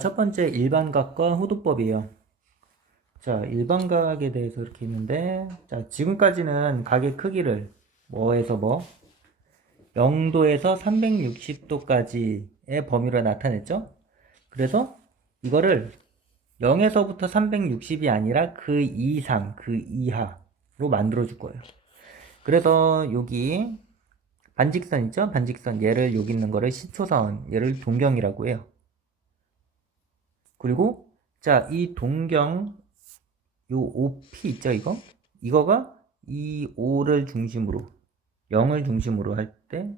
첫 번째 일반각과 호도법이에요. 자, 일반각에 대해서 이렇게 있는데, 자, 지금까지는 각의 크기를 뭐에서 뭐 0도에서 360도까지의 범위로 나타냈죠. 그래서 이거를 0에서부터 360이 아니라 그 이상, 그 이하로 만들어 줄 거예요. 그래서 여기 반직선 있죠? 반직선, 얘를 여기 있는 거를 시초선, 얘를 동경이라고 해요. 그리고 자, 이 동경 요 OP 있죠, 이거? 이거가 이 5를 중심으로 0을 중심으로 할 때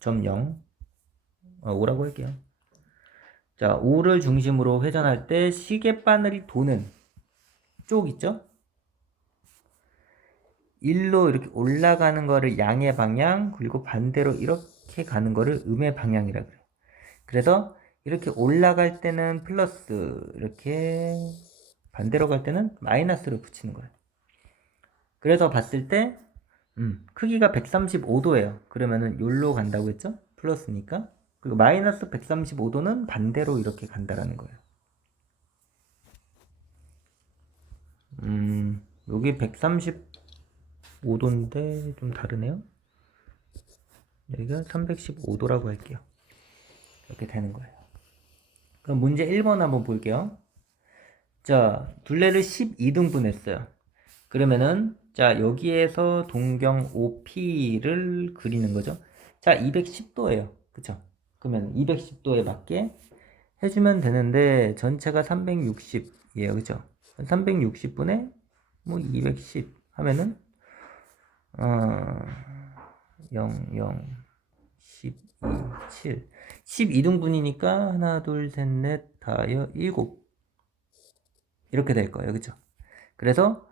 점 0, 5라고 할게요. 자, 5를 중심으로 회전할 때 시계바늘이 도는 쪽 있죠? 1로 이렇게 올라가는 거를 양의 방향, 그리고 반대로 이렇게 가는 거를 음의 방향이라 그래요. 그래서 이렇게 올라갈 때는 플러스, 이렇게 반대로 갈 때는 마이너스를 붙이는 거예요. 그래서 봤을 때 크기가 135도예요. 그러면은 여기로 간다고 했죠? 플러스니까. 그리고 마이너스 135도는 반대로 이렇게 간다라는 거예요. 여기 135도인데 좀 다르네요. 여기가 315도라고 할게요. 이렇게 되는 거예요. 그럼 문제 1번 한번 볼게요. 자, 둘레를 12등분 했어요. 그러면은 자, 여기에서 동경 OP를 그리는 거죠. 자, 210도예요. 그쵸? 그러면 210도에 맞게 해주면 되는데 전체가 360이에요. 그쵸? 360분에 뭐 210 하면은 0, 0, 12, 7 12등분이니까 하나, 둘, 셋, 넷, 다여, 7 이렇게 될 거예요. 그쵸? 그래서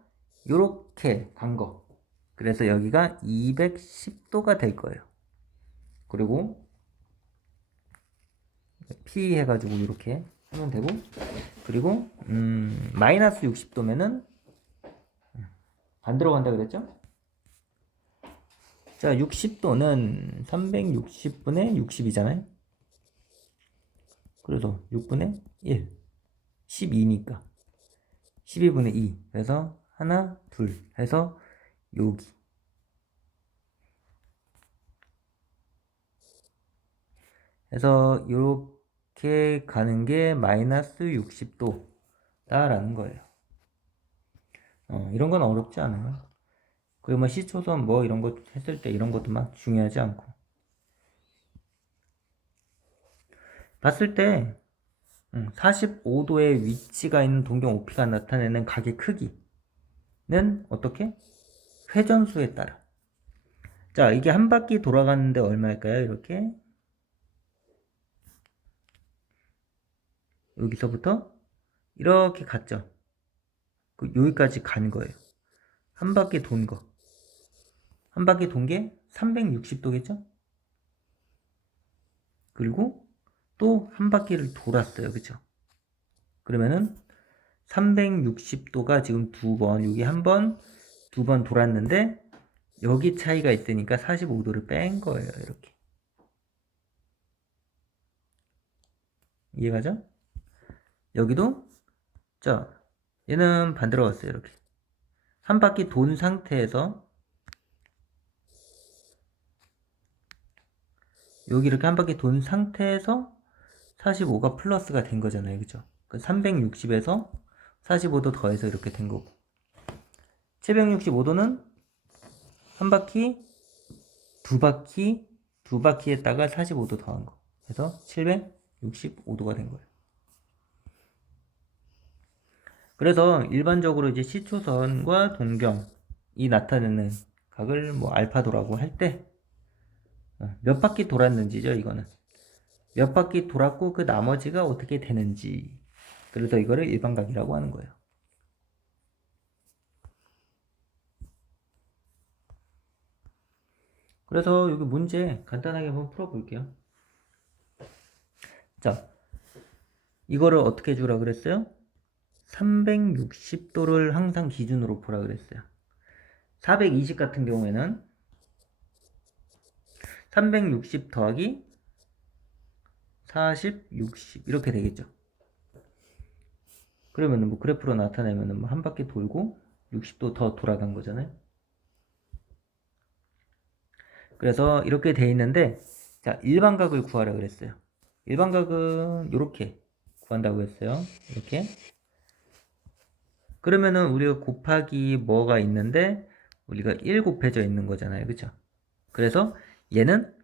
요렇게 간 거. 그래서 여기가 210도가 될 거예요. 그리고 P 해가지고 이렇게 하면 되고, 그리고 마이너스 60도면은 반대로 간다 그랬죠? 자, 60도는 360분의 60이잖아요. 그래서 6분의 1, 12니까 12분의 2. 그래서 하나, 둘 해서 여기. 그래서 이렇게 가는 게 마이너스 60도다라는 거예요. 이런 건 어렵지 않아요. 그리고 뭐 시초선 뭐 이런 거 했을 때 이런 것도 막 중요하지 않고. 봤을 때 45도의 위치가 있는 동경 OP가 나타내는 각의 크기는 어떻게? 회전수에 따라. 자, 이게 한 바퀴 돌아가는데 얼마일까요? 이렇게 여기서부터 이렇게 갔죠. 여기까지 간 거예요. 한 바퀴 돈 거. 한 바퀴 돈 게 360도겠죠? 그리고 또 한 바퀴를 돌았어요. 그쵸? 그러면은 360도가 지금 두 번, 여기 한 번, 두 번 돌았는데 여기 차이가 있으니까 45도를 뺀 거예요. 이렇게. 이해가죠? 여기도 자, 얘는 반대로 갔어요. 이렇게. 한 바퀴 돈 상태에서 여기 이렇게 한 바퀴 돈 상태에서 45가 플러스가 된 거잖아요. 그죠? 360에서 45도 더해서 이렇게 된 거고. 765도는 한 바퀴, 두 바퀴 했다가 45도 더한 거. 그래서 765도가 된 거예요. 그래서 일반적으로 이제 시초선과 동경이 나타내는 각을 뭐 알파도라고 할 때 몇 바퀴 돌았는지죠, 이거는. 몇 바퀴 돌았고 그 나머지가 어떻게 되는지. 그래서 이거를 일반각이라고 하는 거예요. 그래서 여기 문제 간단하게 한번 풀어볼게요. 자, 이거를 어떻게 주라 그랬어요? 360도를 항상 기준으로 보라 그랬어요. 420 같은 경우에는 360 더하기 40, 60 이렇게 되겠죠. 그러면은 뭐 그래프로 나타내면은 뭐 한 바퀴 돌고 60도 더 돌아간 거잖아요. 그래서 이렇게 돼 있는데, 자, 일반각을 구하라 그랬어요. 일반각은 이렇게 구한다고 했어요. 이렇게. 그러면은 우리가 곱하기 뭐가 있는데 우리가 1 곱해져 있는 거잖아요. 그쵸? 그래서 얘는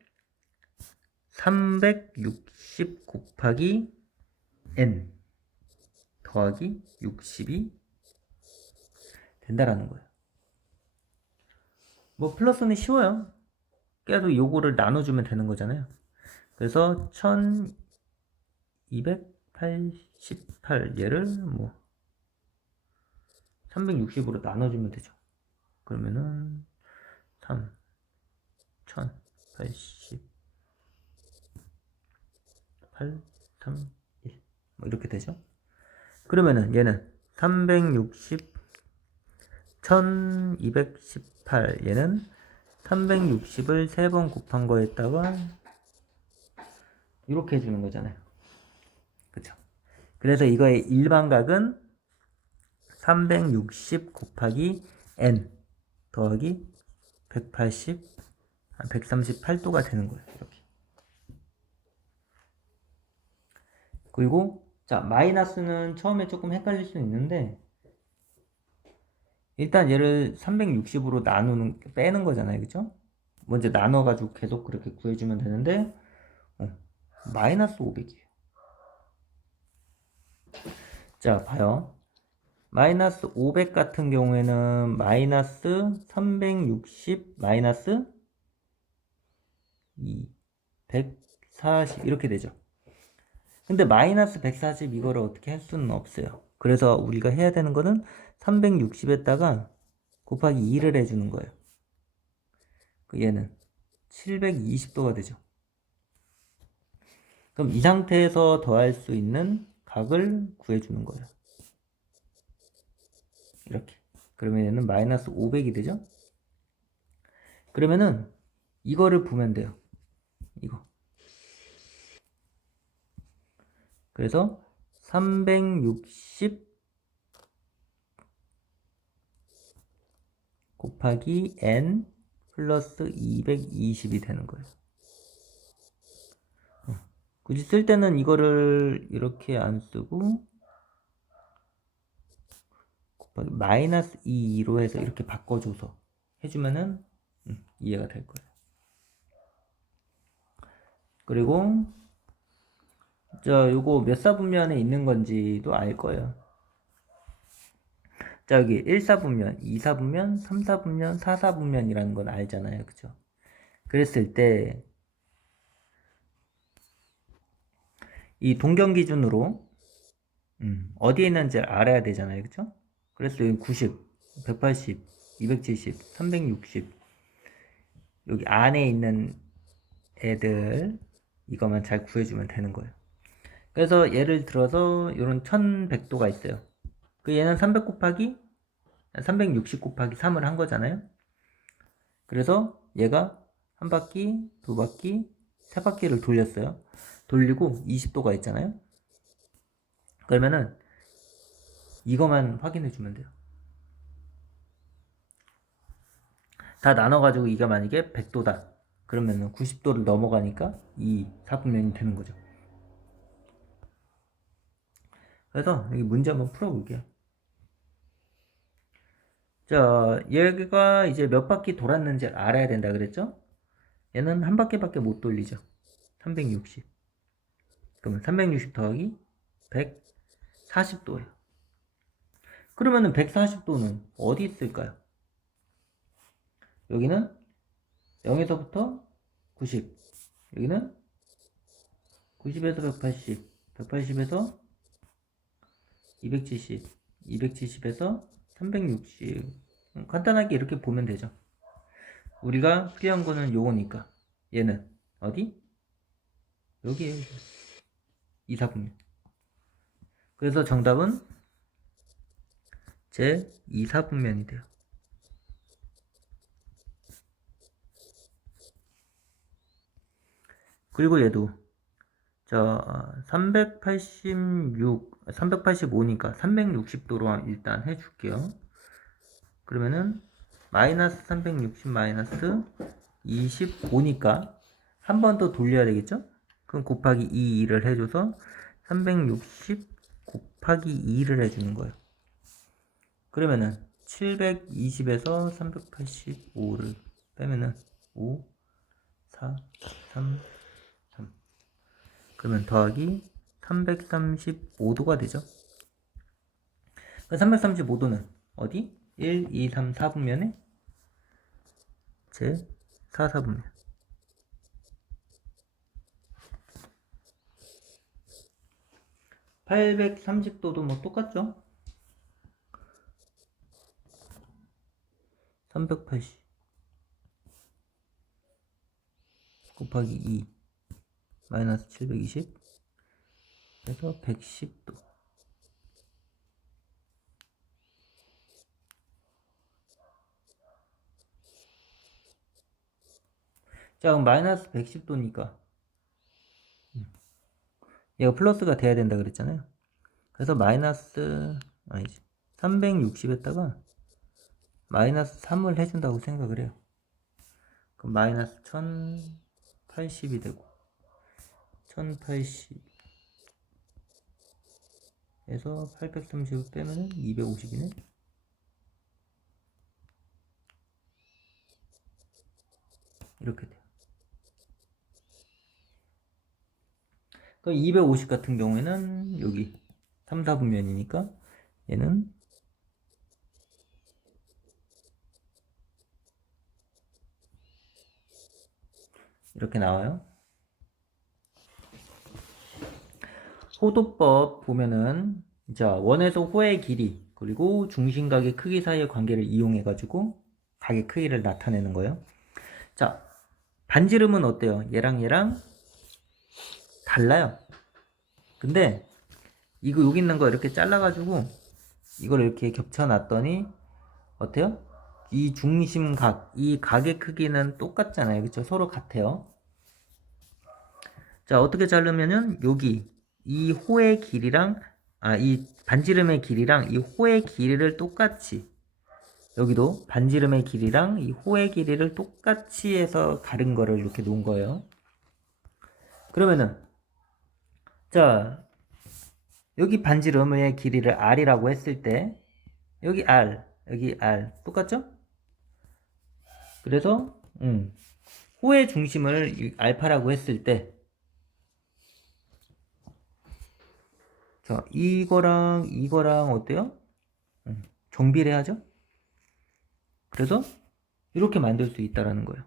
360 곱하기 n 더하기 60이 된다라는 거예요. 뭐 플러스는 쉬워요. 계속 요거를 나눠주면 되는 거잖아요. 그래서 1288 얘를 뭐 360으로 나눠주면 되죠. 그러면은 3 1088 3 1 뭐 이렇게 되죠. 그러면은 얘는 360 1218 얘는 360을 3번 곱한 거에다가 이렇게 해주는 거잖아요. 그쵸? 그래서 이거의 일반각은 360 곱하기 n 더하기 180 138도가 되는 거예요. 이렇게. 그리고 자, 마이너스는 처음에 조금 헷갈릴 수 있는데 일단 얘를 360으로 빼는 거잖아요. 그죠? 먼저 나눠가지고 계속 그렇게 구해주면 되는데 마이너스 500이에요. 자, 봐요. 마이너스 500 같은 경우에는 마이너스 360 마이너스 2 140 이렇게 되죠. 근데 마이너스 140 이거를 어떻게 할 수는 없어요. 그래서 우리가 해야 되는 거는 360에다가 곱하기 2를 해주는 거예요. 얘는 720도가 되죠. 그럼 이 상태에서 더할 수 있는 각을 구해주는 거예요. 이렇게. 그러면 얘는 마이너스 500이 되죠? 그러면은 이거를 보면 돼요. 이거. 그래서 360 곱하기 n 플러스 220이 되는 거예요. 굳이 쓸 때는 이거를 이렇게 안 쓰고 곱하기 마이너스 2로 해서 이렇게 바꿔줘서 해주면은 이해가 될 거예요. 그리고 요거 몇 사분면에 있는 건지도 알 거예요. 자, 여기 1사분면, 2사분면, 3사분면, 4사분면이라는 건 알잖아요. 그죠? 그랬을 때 이 동경 기준으로 어디에 있는지 알아야 되잖아요. 그죠? 그래서 여기 90, 180, 270, 360 여기 안에 있는 애들 이거만 잘 구해주면 되는 거예요. 그래서 예를 들어서 이런 1100도가 있어요. 그 얘는 300 곱하기 360 곱하기 3을 한 거잖아요. 그래서 얘가 한 바퀴, 두 바퀴, 세 바퀴를 돌렸어요. 돌리고 20도가 있잖아요. 그러면은 이거만 확인해 주면 돼요. 다 나눠가지고 이게 만약에 100도다. 그러면은 90도를 넘어가니까 이 사분면이 되는 거죠. 그래서 여기 문제 한번 풀어볼게요. 자, 얘가 이제 몇 바퀴 돌았는지 알아야 된다 그랬죠? 얘는 한 바퀴밖에 못 돌리죠. 360. 그러면 360 더하기 140도예요. 그러면은 140도는 어디 있을까요? 여기는 0에서부터 90. 여기는 90에서 180. 180에서 270. 270에서 360. 간단하게 이렇게 보면 되죠. 우리가 필요한 거는 요거니까. 얘는 어디? 여기에요. 2, 4분면. 그래서 정답은 제 2, 4분면이 돼요. 그리고 얘도 자, 385니까 360도로 일단 해줄게요. 그러면은 마이너스 360 마이너스 25니까 한 번 더 돌려야 되겠죠? 그럼 곱하기 2를 해줘서 360 곱하기 2를 해주는 거예요. 그러면은 720에서 385를 빼면은 5, 4, 3, 3. 그러면 더하기 335도가 되죠. 335도는 어디? 1, 2, 3, 4분면에 제 4, 4분면. 830도도 뭐 똑같죠? 380 곱하기 2 마이너스 720 그래서 110도. 자, 그럼 마이너스 110도니까 얘가 플러스가 돼야 된다 그랬잖아요. 그래서 마이너스 아니지 360에다가 마이너스 3을 해준다고 생각을 해요. 그럼 마이너스 1080이 되고 1080에서 830을 빼면은 250이네. 이렇게 돼요. 그럼 250 같은 경우에는 여기 3, 4분면이니까 얘는 이렇게 나와요. 호도법 보면은 자, 원에서 호의 길이 그리고 중심각의 크기 사이의 관계를 이용해 가지고 각의 크기를 나타내는 거예요. 자, 반지름은 어때요? 얘랑 달라요. 근데 이거 여기 있는 거 이렇게 잘라 가지고 이걸 이렇게 겹쳐 놨더니 어때요? 이 중심각, 이 각의 크기는 똑같잖아요. 그렇죠? 서로 같아요. 자, 어떻게 자르면은 여기 이 호의 길이랑 이 반지름의 길이랑 이 호의 길이를 똑같이 여기도 반지름의 길이랑 이 호의 길이를 똑같이 해서 가른 거를 이렇게 놓은 거예요. 그러면은 자, 여기 반지름의 길이를 r이라고 했을 때 여기 r 똑같죠? 그래서 호의 중심을 알파라고 했을 때 자, 이거랑 어때요? 정비례하죠? 그래서 이렇게 만들 수 있다라는 거예요.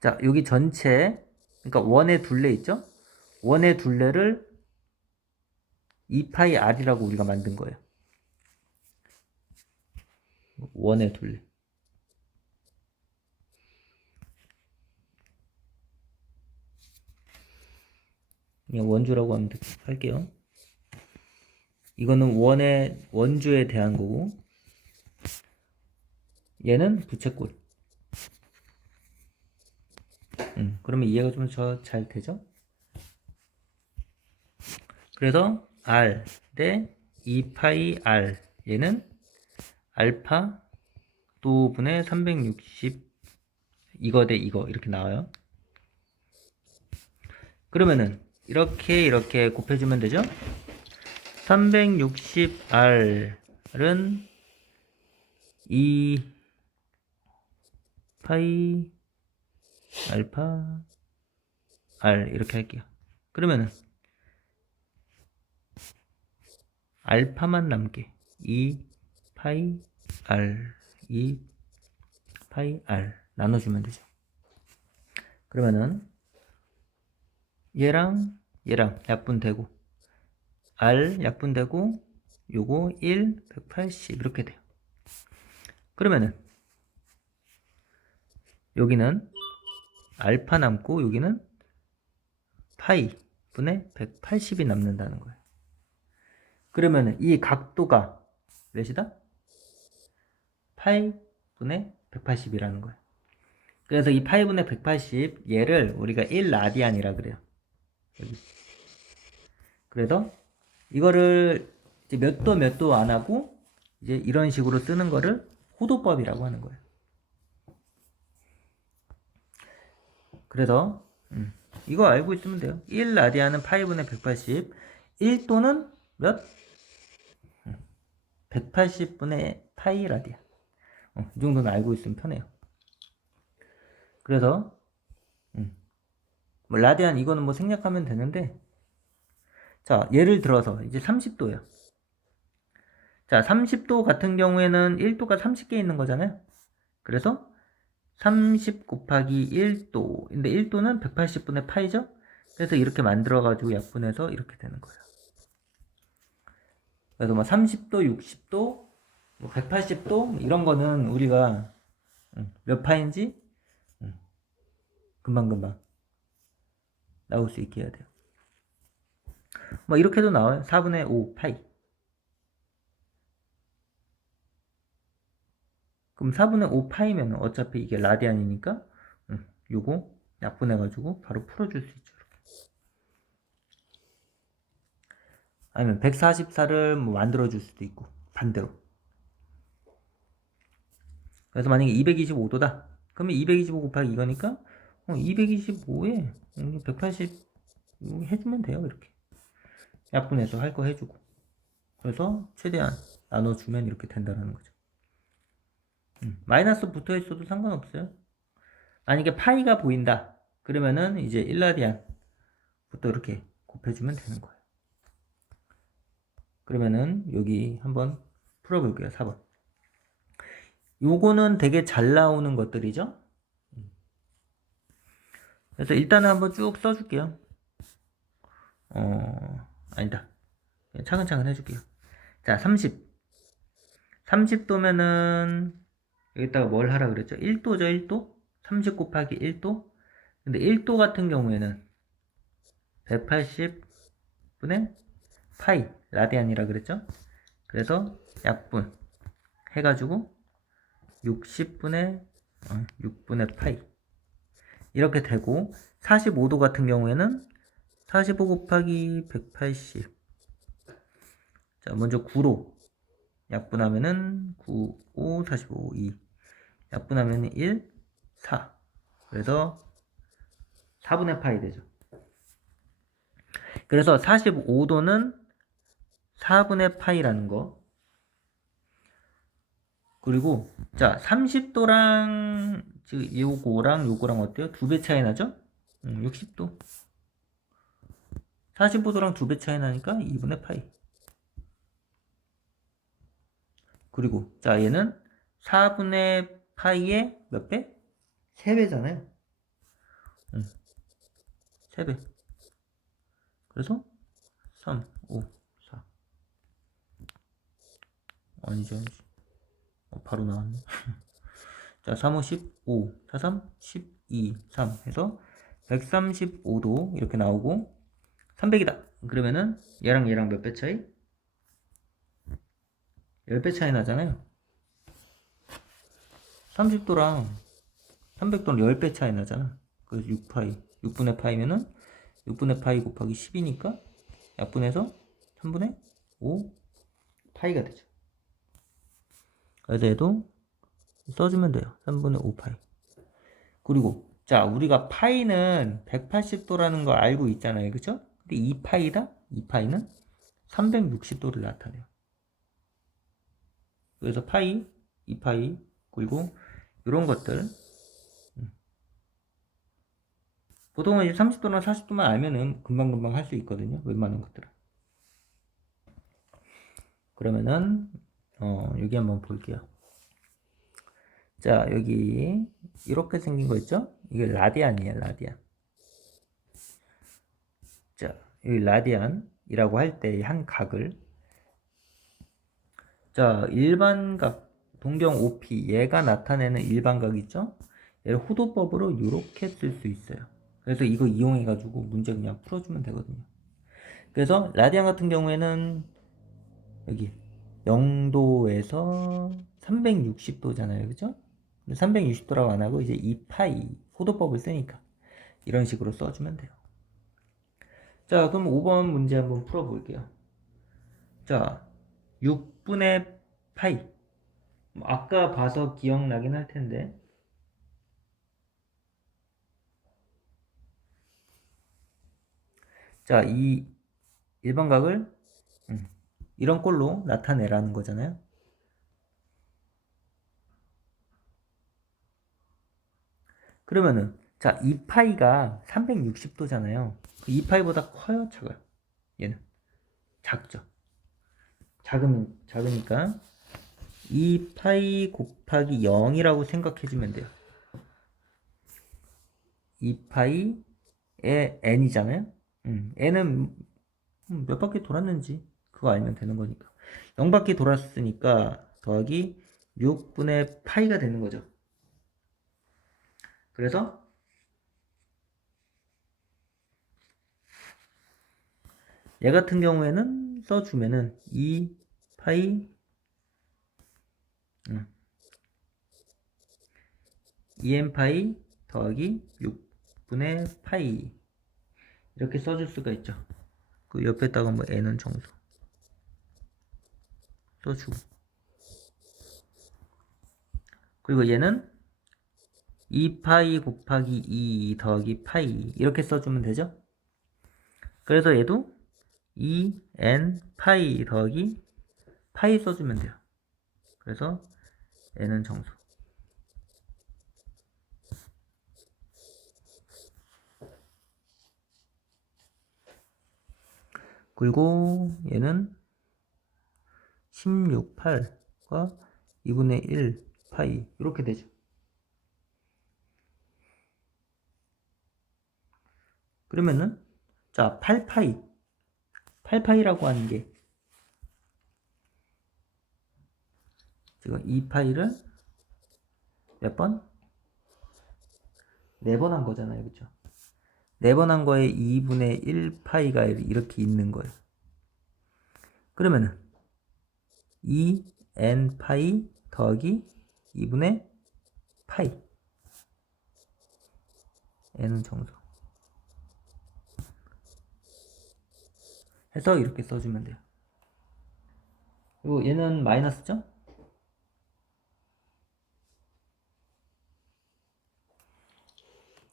자, 여기 전체 그러니까 원의 둘레 있죠? 원의 둘레를 2파이 r이라고 우리가 만든 거예요. 원의 둘레. 그냥 원주라고 하면 할게요. 이거는 원주에 대한 거고 얘는 부채꼴. 그러면 이해가 좀 잘 되죠? 그래서 r 대 2파이 r 얘는 알파 또 분의 360 이거 대 이거 이렇게 나와요. 그러면은 이렇게 곱해주면 되죠? 360r은 2 파이 알파 r 이렇게 할게요. 그러면은 알파만 남게 2 파이 r 2 파이 r 나눠주면 되죠. 그러면은 얘랑 약분되고 r 약분되고 요거 1 180 이렇게 돼요. 그러면은 여기는 알파 남고 여기는 파이 분의 180이 남는다는 거예요. 그러면은 이 각도가 몇이다? 파이 분의 180이라는 거예요. 그래서 이 파이분의 180 얘를 우리가 1라디안이라 그래요. 여기. 그래서 이거를 이제 몇 도 안 하고 이제 이런 식으로 쓰는 거를 호도법이라고 하는 거예요. 그래서 이거 알고 있으면 돼요. 1라디안은 파이분의 180, 1도는 몇? 180분의 파이 라디안. 이 정도는 알고 있으면 편해요. 그래서 뭐 라디안 이거는 뭐 생략하면 되는데, 자 예를 들어서 이제 30도예요. 자 30도 같은 경우에는 1도가 30개 있는 거잖아요. 그래서 30 곱하기 1도. 근데 1도는 180분의 파이죠. 그래서 이렇게 만들어 가지고 약분해서 이렇게 되는 거예요. 그래서 뭐 30도, 60도, 뭐 180도 이런 거는 우리가 몇 파인지 금방금방 나올 수 있게 해야 돼요. 뭐 이렇게도 나와요. 4분의 5 파이. 그럼 4분의 5 파이면 어차피 이게 라디안이니까 요거 약분해가지고 바로 풀어줄 수 있죠. 이렇게. 아니면 144를 뭐 만들어줄 수도 있고 반대로. 그래서 만약에 225도다. 그러면 225 곱하기 이거니까 225에 180 해주면 돼요. 이렇게 약분해서 할 거 해주고. 그래서 최대한 나눠주면 이렇게 된다는 거죠. 마이너스 붙어 있어도 상관없어요. 만약에 파이가 보인다. 그러면은 이제 1라디안부터 이렇게 곱해주면 되는 거예요. 그러면은 여기 한번 풀어볼게요. 4번. 요거는 되게 잘 나오는 것들이죠. 그래서 일단은 한번 쭉 써줄게요. 아니다. 차근차근 해줄게요. 자, 30. 30도면은 여기다가 뭘 하라 그랬죠? 1도죠, 1도? 30 곱하기 1도? 근데 1도 같은 경우에는 180분의 파이 라디안이라 그랬죠? 그래서 약분 해가지고 60분의 6분의 파이 이렇게 되고, 45도 같은 경우에는 45 곱하기 180. 자, 먼저 9로 약분하면은 9, 5, 45, 2. 약분하면은 1, 4. 그래서 4분의 파이 되죠. 그래서 45도는 4분의 파이라는 거. 그리고 자 30도랑 요거랑 어때요? 2배 차이 나죠? 60도. 45도랑 2배 차이 나니까 2분의 파이. 그리고 자 얘는 4분의 파이의 몇 배? 3배잖아요. 3배. 그래서 3, 5, 4. 아니죠. 바로 나왔네. 자, 3, 5, 15, 4, 3, 12, 3 해서 135도 이렇게 나오고 300이다. 그러면은 얘랑 얘랑 몇 배 차이? 10배 차이 나잖아요. 30도랑 300도는 10배 차이 나잖아. 그래서 6파이. 6분의 파이면은 6분의 파이 곱하기 10이니까 약분해서 3분의 5 파이가 되죠. 그래서 얘도 써주면 돼요. 3분의 5 파이. 그리고 자 우리가 파이는 180도라는 걸 알고 있잖아요. 그죠? 근데 2파이다? 2파이는 360도를 나타내요. 그래서 파이, 2파이, 그리고 이런 것들 보통은 이제 30도나 40도만 알면은 금방금방 할 수 있거든요. 웬만한 것들은. 그러면은 여기 한번 볼게요. 자 여기 이렇게 생긴 거 있죠? 이게 라디안이에요. 라디안. 자 여기 라디안이라고 할 때 한 각을 자 일반각 동경 OP 얘가 나타내는 일반각 있죠? 얘를 호도법으로 이렇게 쓸 수 있어요. 그래서 이거 이용해 가지고 문제 그냥 풀어주면 되거든요. 그래서 라디안 같은 경우에는 여기 0도에서 360도잖아요. 그죠? 360도라고 안 하고 이제 2파이 호도법을 쓰니까 이런 식으로 써주면 돼요. 자, 그럼 5번 문제 한번 풀어볼게요. 자, 6분의 파이. 아까 봐서 기억나긴 할 텐데. 자, 이 일반각을 이런 꼴로 나타내라는 거잖아요. 그러면은 자, 2파이가 360도잖아요. 2파이보다 커요, 작아요? 얘는 작죠. 작으니까 2파이 곱하기 0이라고 생각해주면 돼요. 2파이의 n이잖아요. n은 몇 바퀴 돌았는지 그거 알면 되는 거니까 0바퀴 돌았으니까 더하기 6분의 파이가 되는 거죠. 그래서 얘 같은 경우에는 써주면은 2파이 2n파이 더하기 6분의 파이 이렇게 써줄 수가 있죠. 그 옆에다가 뭐 n은 정수 써주고, 그리고 얘는 2파이 곱하기 2 더하기 파이 이렇게 써주면 되죠. 그래서 얘도 2n 파이 더하기 파이 써주면 돼요. 그래서 n은 정수. 그리고 얘는 16, 8과 2분의 1 파이 이렇게 되죠. 그러면은 자 8파이라고 하는 게 지금 2파이를 몇 번? 4번 한 거잖아요. 그쵸? 4번 한 거에 2분의 1파이가 이렇게 있는 거예요. 그러면은 2n파이 더하기 2분의 파이 n은 정수 해서 이렇게 써주면 돼요. 그리고 얘는 마이너스죠?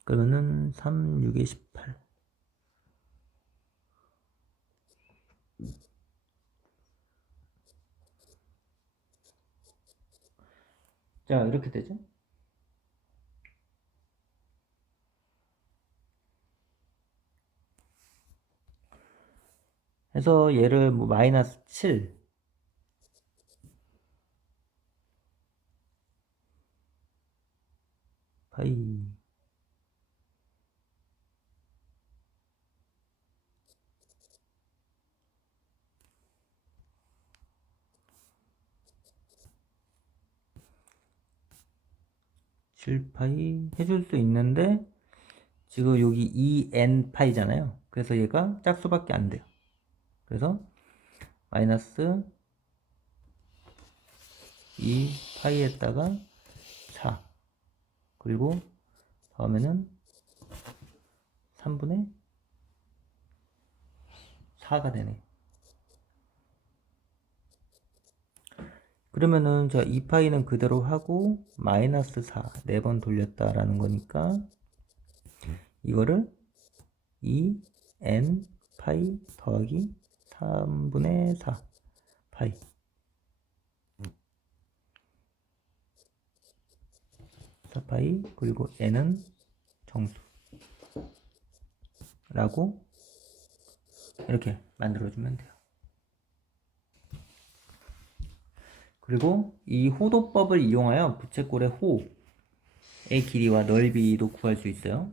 그러면은 3, 6에 18 자 이렇게 되죠. 해서 얘를 뭐 마이너스 7 파이 7파이 해줄 수 있는데 지금 여기 2n파이잖아요. 그래서 얘가 짝수밖에 안 돼요. 그래서 마이너스 2파이에다가 4 그리고 다음에는 3분의 4가 되네. 그러면은 자 2파이는 그대로 하고 마이너스 4 4번 돌렸다라는 거니까 이거를 2n 파이 더하기 3분의 4 파이 4파이 그리고 n은 정수 라고 이렇게 만들어주면 돼요. 그리고 이 호도법을 이용하여 부채꼴의 호의 길이와 넓이도 구할 수 있어요.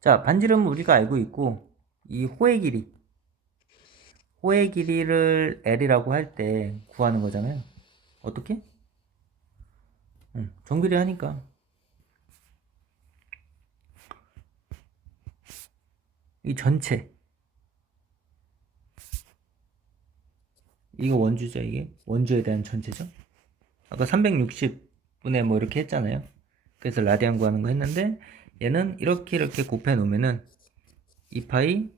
자, 반지름은 우리가 알고 있고 이 호의 길이를 L이라고 할 때 구하는 거잖아요. 어떻게? 정비례 하니까 이 전체 이거 원주죠. 이게 원주에 대한 전체죠. 아까 360 분의 뭐 이렇게 했잖아요. 그래서 라디안 구하는 거 했는데 얘는 이렇게 곱해 놓으면은 2파이는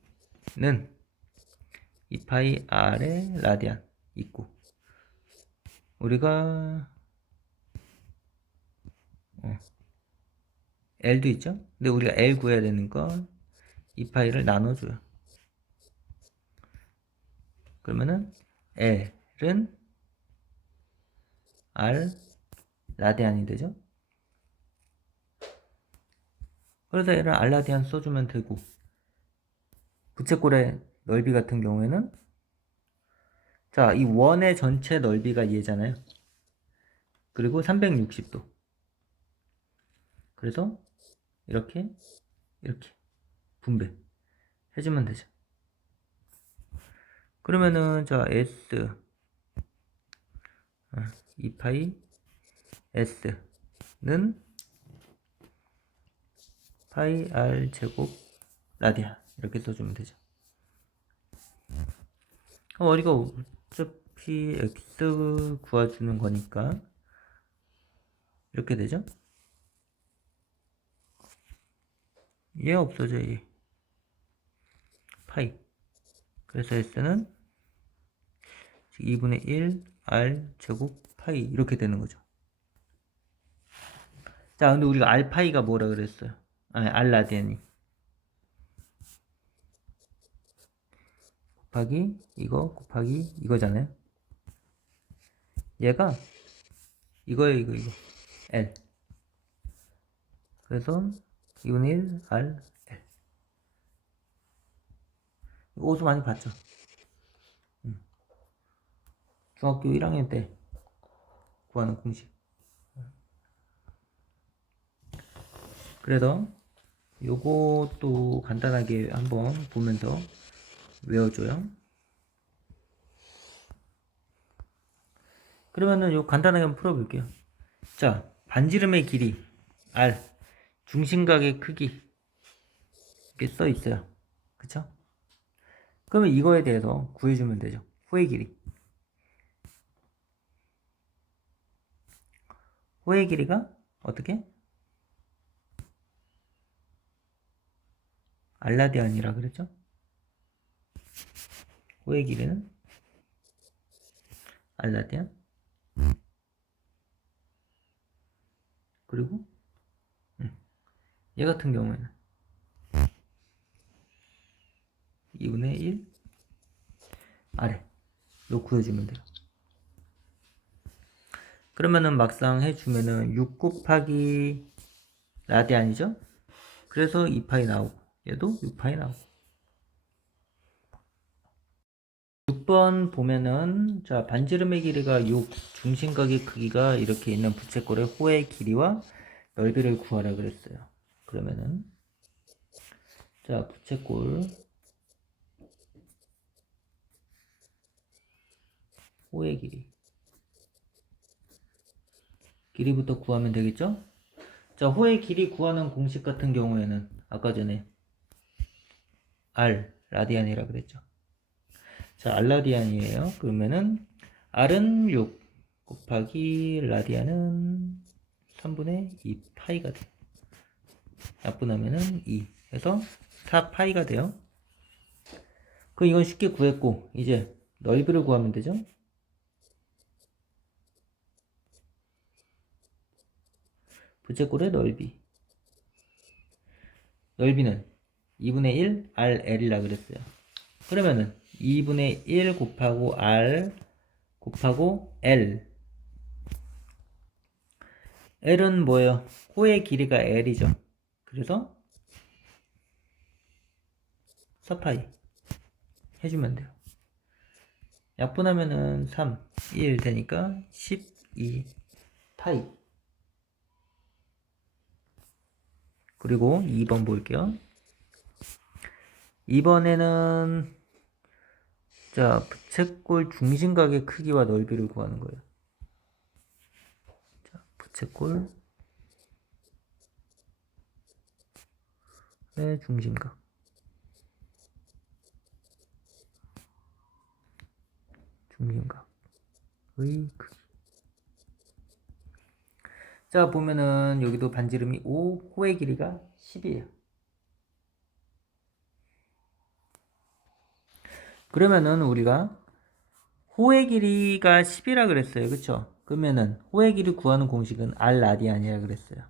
2파이 r의 라디안 있고, 우리가 L도 있죠? 근데 우리가 L 구해야 되는 거 2파이를 나눠줘요. 그러면은 L은 R 라디안이 되죠? 그래서 얘를 R 라디안 써주면 되고, 부채꼴의 넓이 같은 경우에는 자, 이 원의 전체 넓이가 얘잖아요. 그리고 360도. 그래서 이렇게 분배 해주면 되죠. 그러면은 자 S 2파이 S는 파이 R 제곱 라디안 이렇게 써주면 되죠. 우리가 어차피 X 구해주는 거니까 이렇게 되죠. 얘 없어져, 얘 파이. 그래서 S는 2분의 1 R 제곱 파이 이렇게 되는 거죠. 자, 근데 우리가 R 파이가 뭐라 그랬어요? 아니, R 라디안이 곱하기 이거 곱하기 이거잖아요. 얘가 이거예요, 이거 L. 그래서 2분의 1 R L. 오수 많이 봤죠? 중학교 1학년 때 구하는 공식. 그래서 요것도 간단하게 한번 보면서 외워줘요. 그러면은 요 간단하게 한번 풀어볼게요. 자, 반지름의 길이 R, 중심각의 크기 이렇게 써 있어요. 그쵸? 그러면 이거에 대해서 구해주면 되죠. 호의 길이. 호의 길이가 어떻게? 알라디안이라 그랬죠? 호의 길이는 알라디안. 그리고 얘 같은 경우에는 2분의 1 아래로 구해주면 돼요. 그러면은 막상 해주면은 6 곱하기 라디안이죠? 그래서 2파이 나오고 얘도 6파이 나오고. 6번 보면은 자, 반지름의 길이가 6, 중심각의 크기가 이렇게 있는 부채꼴의 호의 길이와 넓이를 구하라 그랬어요. 그러면은 자, 부채꼴 호의 길이부터 구하면 되겠죠? 자, 호의 길이 구하는 공식 같은 경우에는 아까 전에 R 라디안이라 그랬죠. 자, R 라디안이에요. 그러면은 R은 6 곱하기 라디안은 3분의 2 파이가 돼요. 약분하면은 2 해서 4 파이가 돼요. 그럼 이건 쉽게 구했고 이제 넓이를 구하면 되죠. 부채꼴의 넓이는 2분의 1 RL이라 그랬어요. 그러면은 2분의 1 곱하고 R 곱하고 L. L은 뭐예요? 호의 길이가 L이죠. 그래서 4파이 해주면 돼요. 약분하면은 3, 1 되니까 12 파이. 그리고 2번 볼게요. 2번에는 자, 부채꼴 중심각의 크기와 넓이를 구하는 거예요. 자, 부채꼴의 중심각의 크기. 자, 보면은 여기도 반지름이 5, 호의 길이가 10이에요. 그러면은 우리가 호의 길이가 10이라 그랬어요. 그쵸? 그러면은 호의 길이 구하는 공식은 r 라디안이라 그랬어요.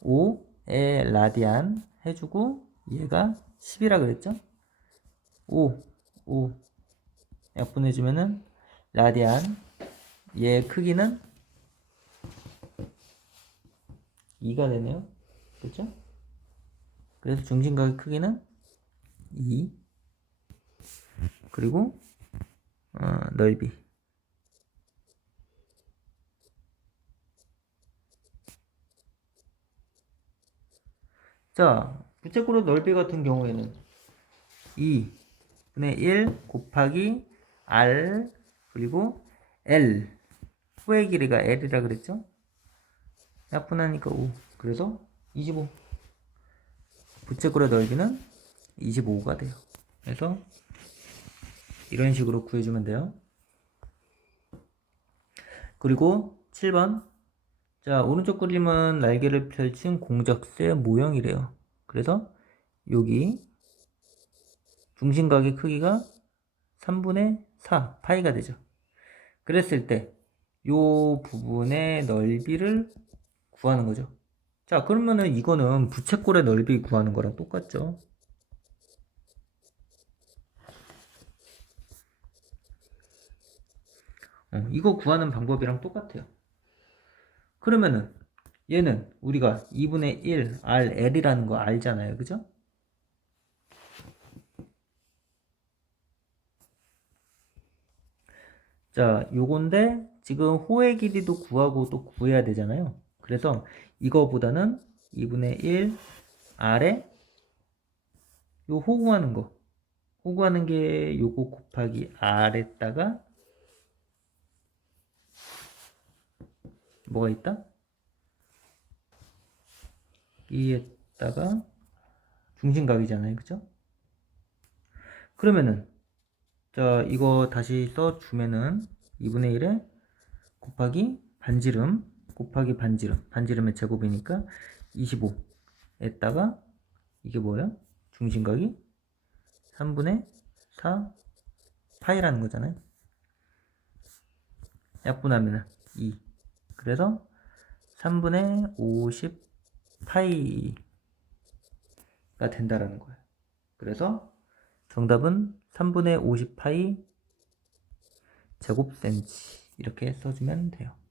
5의 라디안 해주고 얘가 10이라 그랬죠? 5 약분해주면은 라디안 얘 크기는 2가 되네요. 그쵸? 그래서 중심각의 크기는 2 그리고 넓이 자 부채꼴의 넓이 같은 경우에는 2분의 1 곱하기 r 그리고 l 호의 길이가 l이라 그랬죠? 약분하니까 5 그래서 25 부채꼴의 넓이는 25가 돼요. 그래서 이런 식으로 구해주면 돼요. 그리고 7번 자 오른쪽 그림은 날개를 펼친 공작새 모형이래요. 그래서 여기 중심각의 크기가 3분의 4 파이가 되죠. 그랬을 때 요 부분의 넓이를 구하는 거죠. 자 그러면은 이거는 부채꼴의 넓이 구하는 거랑 똑같죠. 이거 구하는 방법이랑 똑같아요. 그러면은 얘는 우리가 2분의 1 RL이라는 거 알잖아요. 그죠? 자, 요건데 지금 호의 길이도 구하고 또 구해야 되잖아요. 그래서 이거보다는 2분의 1 R에 요 호구하는 거. 호구하는 게 요거 곱하기 R에다가 뭐가 있다? 이에다가 중심각이잖아요. 그죠? 그러면은 자, 이거 다시 써주면은 2분의 1에 곱하기 반지름 곱하기 반지름의 제곱이니까 25에다가 이게 뭐야? 중심각이 3분의 4 파이라는 거잖아요. 약분하면은 2 그래서 3분의 50 파이가 된다라는 거예요. 그래서 정답은 3분의 50 파이 제곱 센치 이렇게 써주면 돼요.